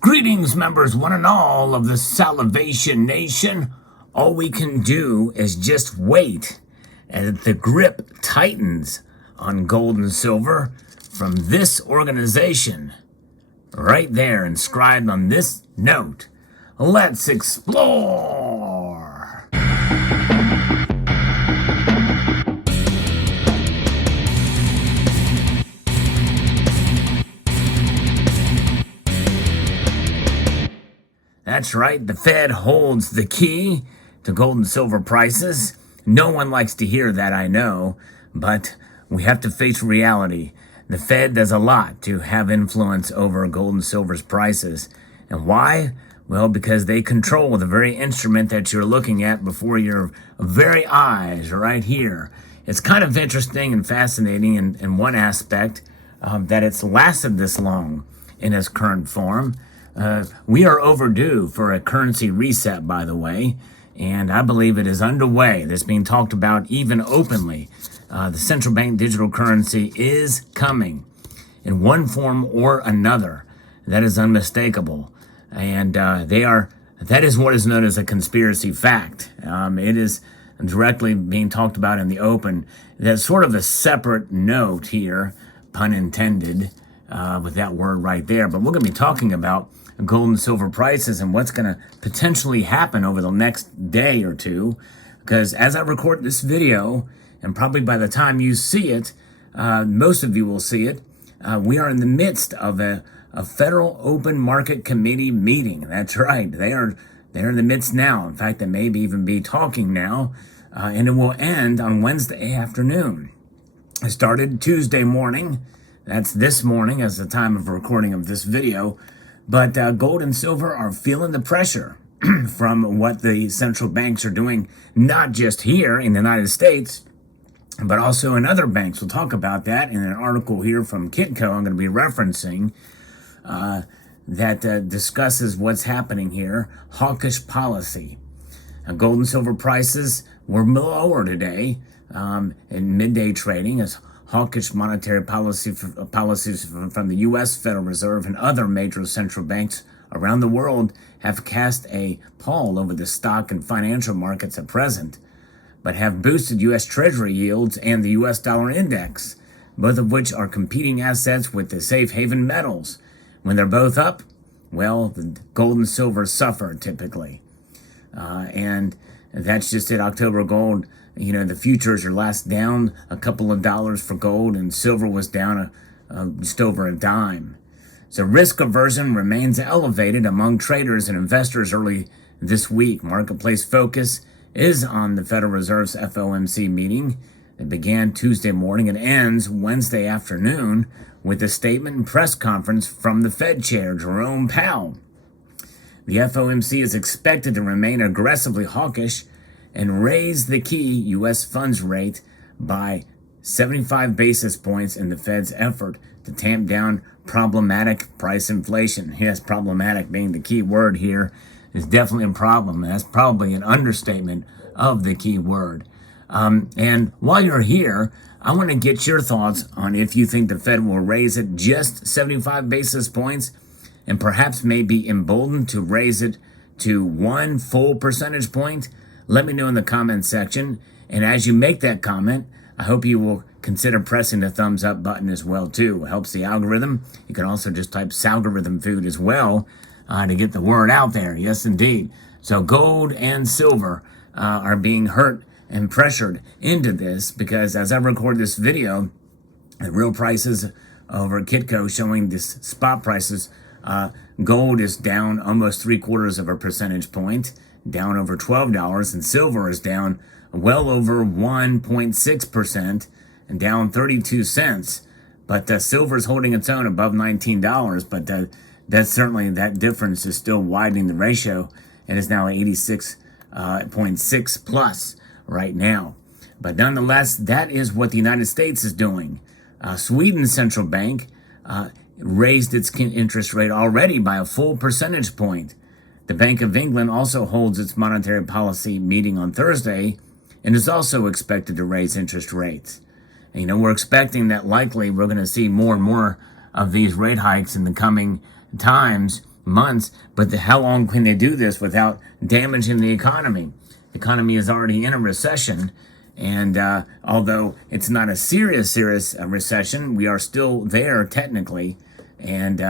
Greetings, members, one and all of the Salivation Nation. All we can do is just wait as the grip tightens on gold and silver from this organization. Right there, inscribed on this note. Let's explore. That's right, the Fed holds the key to gold and silver prices. No one likes to hear that, I know, but we have to face reality. The Fed does a lot to have influence over gold and silver's prices. And why? Well, because they control the very instrument that you're looking at before your very eyes, right here. It's kind of interesting and fascinating in one aspect that it's lasted this long in its current form. We are overdue for a currency reset, by the way, and I believe it is underway. That's being talked about even openly. The central bank digital currency is coming in one form or another. That is unmistakable. And that is what is known as a conspiracy fact. It is directly being talked about in the open. That's sort of a separate note here, pun intended, with that word right there. But we're going to be talking about gold and silver prices and what's going to potentially happen over the next day or two. Because as I record this video, and probably by the time you see it, most of you will see it, we are in the midst of a Federal Open Market Committee meeting. That's right. They're in the midst now. In fact, they may even be talking now, and it will end on Wednesday afternoon. It started Tuesday morning. That's this morning as the time of recording of this video. But gold and silver are feeling the pressure from what the central banks are doing, not just here in the United States, but also in other banks. We'll talk about that in an article here from Kitco I'm going to be referencing that discusses what's happening here. Hawkish policy. Gold and silver prices were lower today in midday trading as hawkish monetary policies from the U.S. Federal Reserve and other major central banks around the world have cast a pall over the stock and financial markets at present, but have boosted U.S. Treasury yields and the U.S. dollar index, both of which are competing assets with the safe haven metals. When they're both up, well, the gold and silver suffer typically. And that's just it. October gold, the futures are last down a couple of dollars for gold, and silver was down just over a dime. So risk aversion remains elevated among traders and investors early this week. Marketplace focus is on the Federal Reserve's FOMC meeting. It began Tuesday morning and ends Wednesday afternoon with a statement and press conference from the Fed Chair, Jerome Powell. The FOMC is expected to remain aggressively hawkish and raise the key U.S. funds rate by 75 basis points in the Fed's effort to tamp down problematic price inflation. Yes, problematic being the key word here is definitely a problem. That's probably an understatement of the key word. And while you're here, I want to get your thoughts on if you think the Fed will raise it just 75 basis points and perhaps may be emboldened to raise it to 1 full percentage point. Let me know in the comment section. And as you make that comment, I hope you will consider pressing the thumbs up button as well, too. It helps the algorithm. You can also just type "Salgorithm Food" as well to get the word out there. Yes, indeed. So gold and silver are being hurt and pressured into this because as I record this video, the real prices over Kitco showing this spot prices, gold is down almost 0.75 of a percentage point, down over $12, and silver is down well over 1.6% and down 32 cents. But silver is holding its own above $19, but that's certainly, that difference is still widening the ratio and is now 86.6 plus right now. But nonetheless, that is what the United States is doing. Sweden's central bank raised its interest rate already by a full percentage point. The Bank of England also holds its monetary policy meeting on Thursday and is also expected to raise interest rates. And, we're expecting that likely we're going to see more and more of these rate hikes in the coming times, months. But how long can they do this without damaging the economy? The economy is already in a recession. And although it's not a serious recession, we are still there technically. And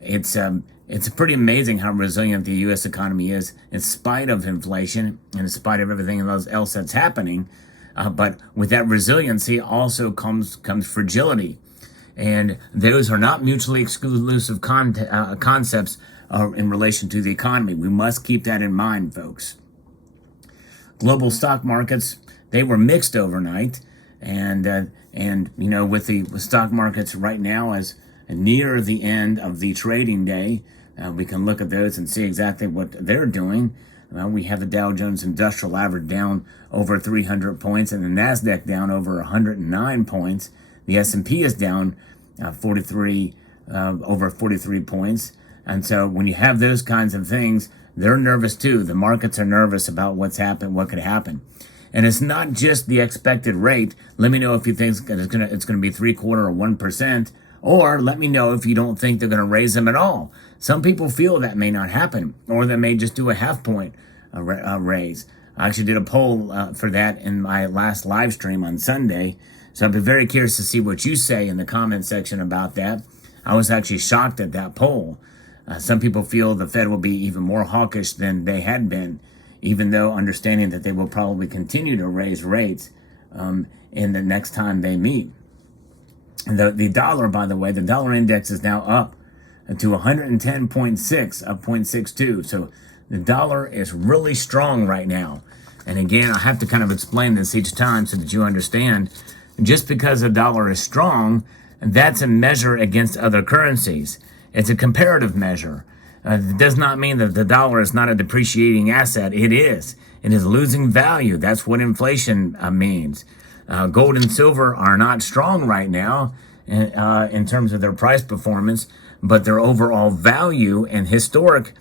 it's pretty amazing how resilient the U.S. economy is in spite of inflation and in spite of everything else that's happening. But with that resiliency also comes fragility. And those are not mutually exclusive concepts in relation to the economy. We must keep that in mind, folks. Global stock markets, they were mixed overnight. And with the stock markets right now as near the end of the trading day, we can look at those and see exactly what they're doing. We have the Dow Jones Industrial Average down over 300 points and the NASDAQ down over 109 points. The S&P is down over 43 points. And so when you have those kinds of things, they're nervous too. The markets are nervous about what's happened, what could happen. And it's not just the expected rate. Let me know if you think it's going to be 0.75 or 1%. Or let me know if you don't think they're going to raise them at all. Some people feel that may not happen, or they may just do a 0.5 point raise. I actually did a poll for that in my last live stream on Sunday. So I'd be very curious to see what you say in the comment section about that. I was actually shocked at that poll. Some people feel the Fed will be even more hawkish than they had been, even though understanding that they will probably continue to raise rates in the next time they meet. The dollar, by the way, the dollar index is now up to 110.6, up 0.62. So the dollar is really strong right now. And again, I have to kind of explain this each time so that you understand. Just because the dollar is strong, that's a measure against other currencies. It's a comparative measure. It does not mean that the dollar is not a depreciating asset. It is. It is losing value. That's what inflation means. Gold and silver are not strong right now in terms of their price performance, but their overall value and historic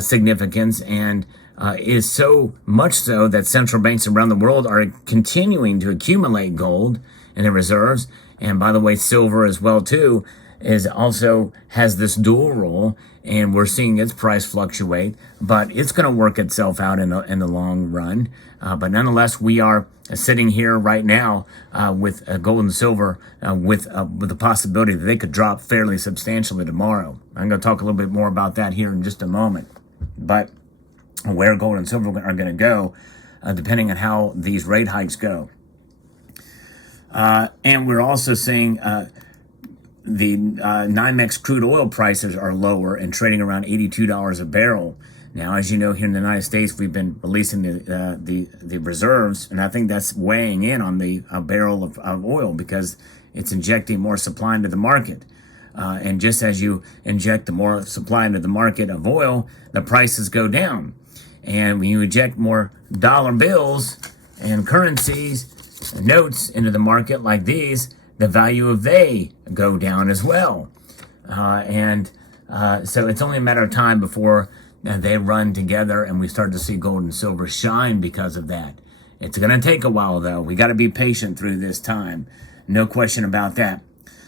significance and is so much so that central banks around the world are continuing to accumulate gold in their reserves. And by the way, silver as well too also has this dual role, and we're seeing its price fluctuate, but it's going to work itself out in the long run. But nonetheless, we are sitting here right now with gold and silver with the possibility that they could drop fairly substantially tomorrow. I'm going to talk a little bit more about that here in just a moment. But where gold and silver are going to go, depending on how these rate hikes go. And we're also seeing the Nimex crude oil prices are lower and trading around $82 a barrel. Now, as you know, here in the United States, we've been releasing the reserves, and I think that's weighing in on the barrel of oil because it's injecting more supply into the market. And just as you inject the more supply into the market of oil, the prices go down. And when you inject more dollar bills and currencies, notes into the market like these, the value of they go down as well. So it's only a matter of time before they run together and we start to see gold and silver shine because of that. It's going to take a while, though. We got to be patient through this time. No question about that.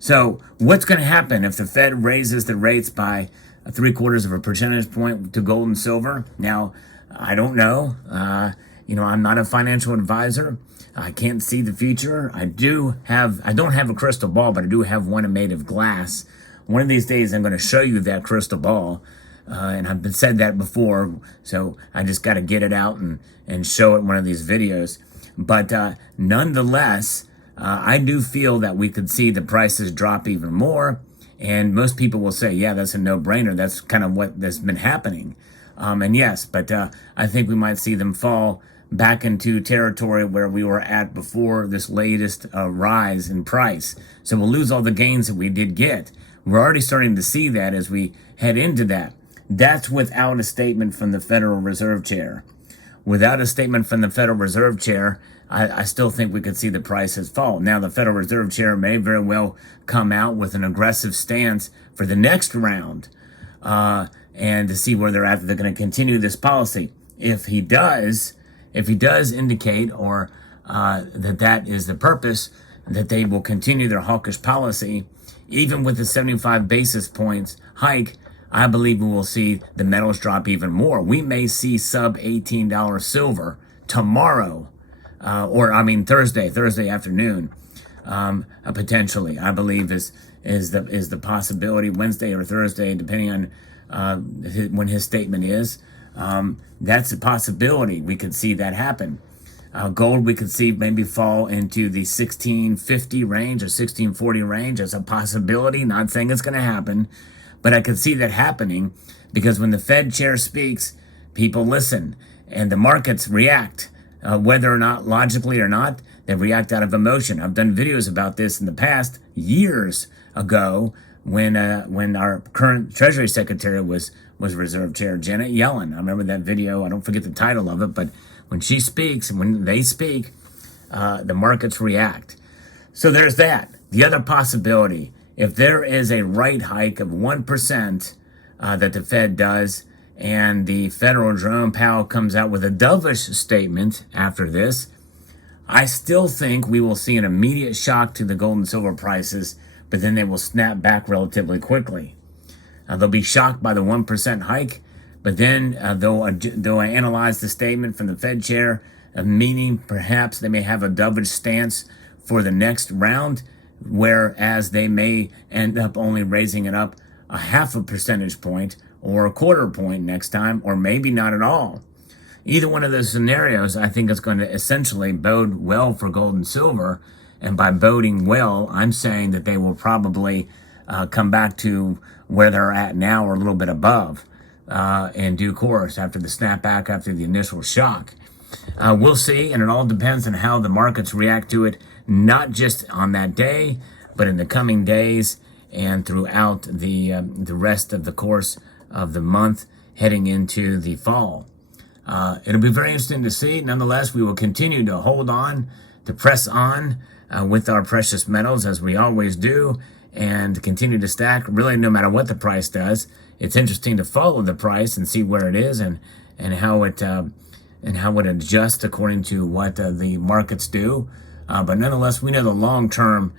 So what's going to happen if the Fed raises the rates by 0.75 percentage point to gold and silver? Now, I don't know. I'm not a financial advisor. I can't see the future. I don't have a crystal ball, but I do have one made of glass. One of these days, I'm going to show you that crystal ball. And I've said that before, so I just got to get it out and show it in one of these videos. But nonetheless, I do feel that we could see the prices drop even more. And most people will say, yeah, that's a no-brainer. That's kind of what has been happening. And yes, but I think we might see them fall back into territory where we were at before this latest rise in price. So we'll lose all the gains that we did get. We're already starting to see that as we head into that. That's without a statement from the Federal Reserve Chair. Without a statement from the Federal Reserve Chair, I still think we could see the prices fall. Now, the Federal Reserve Chair may very well come out with an aggressive stance for the next round and to see where they're at. They're going to continue this policy. If he does indicate or that is the purpose, that they will continue their hawkish policy, even with the 75 basis points hike, I believe we will see the metals drop even more. We may see sub $18 silver tomorrow, Thursday afternoon, potentially. I believe is the possibility, Wednesday or Thursday, depending on when his statement is. That's a possibility. We could see that happen. Gold, we could see maybe fall into the 1650 range or 1640 range as a possibility. Not saying it's going to happen, but I could see that happening because when the Fed chair speaks, people listen and the markets react, whether or not logically or not, they react out of emotion. I've done videos about this in the past, years ago, when our current Treasury Secretary was Reserve Chair Janet Yellen. I remember that video. I don't forget the title of it, but when she speaks and when they speak, the markets react. So there's that. The other possibility, if there is a rate hike of 1% that the Fed does, and the Federal Jerome Powell comes out with a dovish statement after this, I still think we will see an immediate shock to the gold and silver prices, but then they will snap back relatively quickly. They'll be shocked by the 1% hike, but then they'll analyze the statement from the Fed chair, meaning perhaps they may have a dovish stance for the next round, whereas they may end up only raising it up a half a percentage point or a quarter point next time, or maybe not at all. Either one of those scenarios, I think, is going to essentially bode well for gold and silver. And by boding well, I'm saying that they will probably come back to where they're at now or a little bit above in due course after the snapback, after the initial shock. We'll see, and it all depends on how the markets react to it, not just on that day, but in the coming days and throughout the rest of the course of the month heading into the fall. It'll be very interesting to see. Nonetheless, we will continue to hold on, to press on with our precious metals as we always do, and continue to stack really no matter what the price does. It's interesting to follow the price and see where it is and how it adjusts according to what the markets do. But nonetheless, we know the long-term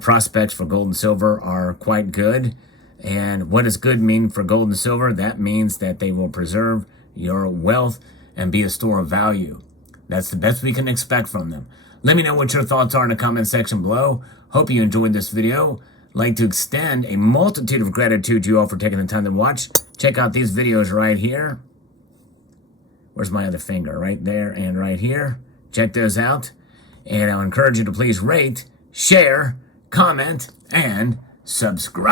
prospects for gold and silver are quite good. And what does good mean for gold and silver? That means that they will preserve your wealth and be a store of value. That's the best we can expect from them. Let me know what your thoughts are in the comment section below. Hope you enjoyed this video. Like to extend a multitude of gratitude to you all for taking the time to watch. Check out these videos right here. Where's my other finger? Right there and right here. Check those out. And I'll encourage you to please rate, share, comment, and subscribe.